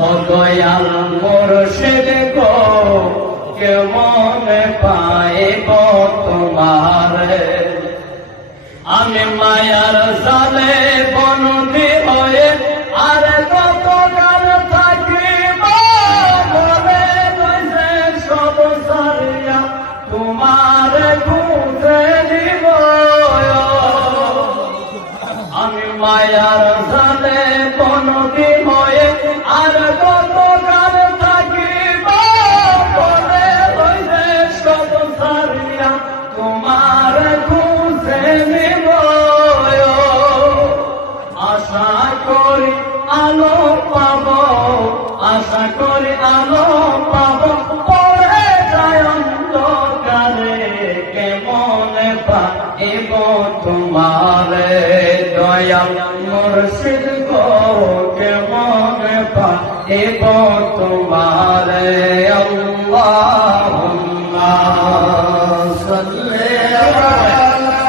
ও দয়াল মুর্শিদ গো কেমন পাইব তোমারে আমি মায়ার জালে বন্দী হয়ে আর কত কাল থাকিব মনে রইছে সব সারিয়া তোমার খুঁজে নিব আমি মায়ার জালে বন্দী হয়ে আর কত কাল থাকিব মনে রইছে সব সারিয়া তোমার খুঁজে নিব আশা করি আলো পাবো আশা করি আলো পাবো পরে যায় অন্ধকারে কেমন পাইব তোমারে দয়াল মুর্শিদ গো কেমন পাইব তোমারে আল্লাহুম্মা সাল্লি আলা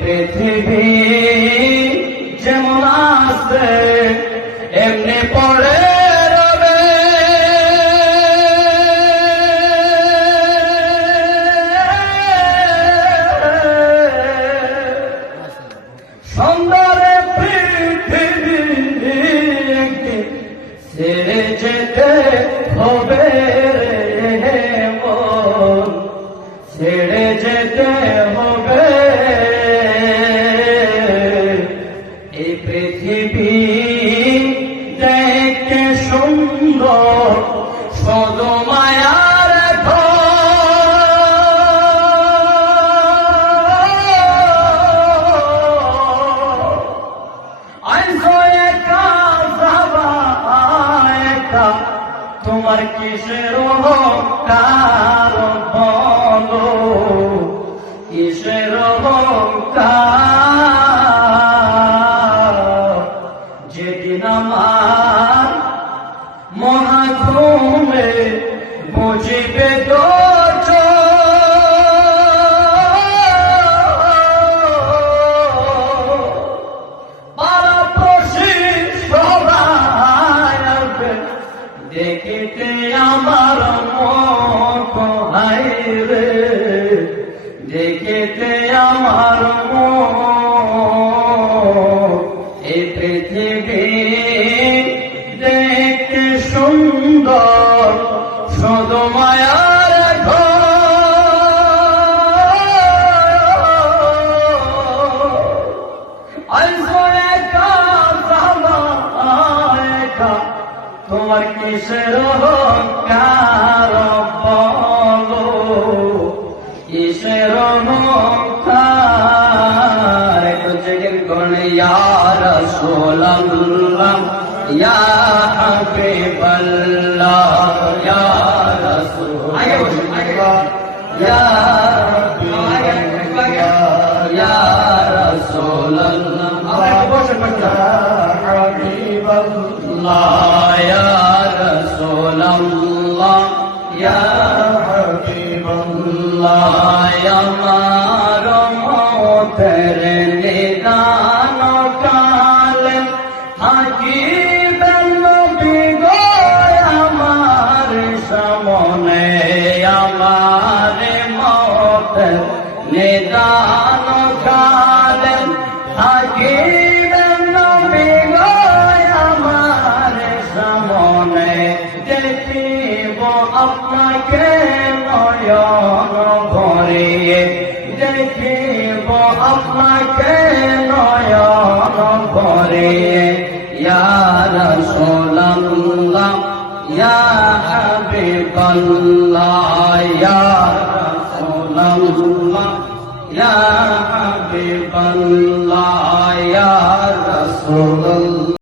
পৃথিবী যেমন আছে এমনি পড়ে রবে সুন্দরে পৃথিবী ছেড়ে যেতে হবে মন ছেড়ে যেতে হবে এই পৃথিবী দেখতে সুন্দর শুধু মায়ার তোমার কিসের অহংকার বলো কিসের অহংকার যেদিন আমার মহাঘুমে বুঝিবে তো দেখিতে আমার মত হাইরে দেখিতে আমার এই পৃথিবী দেখতে সুন্দর শুধু মায়ার তোমার কিসের অহংকার বলো কিসের অহংকার একটু জিকির করে ইয়া রাসূলুল্লাহ ইয়া হাবিবাল্লাহ ইয়া রাসূলুল্লাহ ইয়া ইয়া রাসূলুল্লাহ আল্লাহ বসে পড়া হাবিবাল্লাহ ইয়া রাসূলুল্লাহ ইয়া হাবিবাল্লাহ আমার মতের নিদান কালে থাকিবেন নবী গো আমার সামনে আমার মতের নিদান কালে থাকিবেন নবী গো আমার সামনে দেখিব আপনাকে নয়ন ভরিয়ে দেখিব আপনাকে নয়ন ভরিয়ে ইয়া রাসূলুল্লাহ ইয়া হাবিবাল্লাহ ইয়া রাসূলুল্লাহ ইয়া হাবিবাল্লাহ ইয়া রাসূলুল্লাহ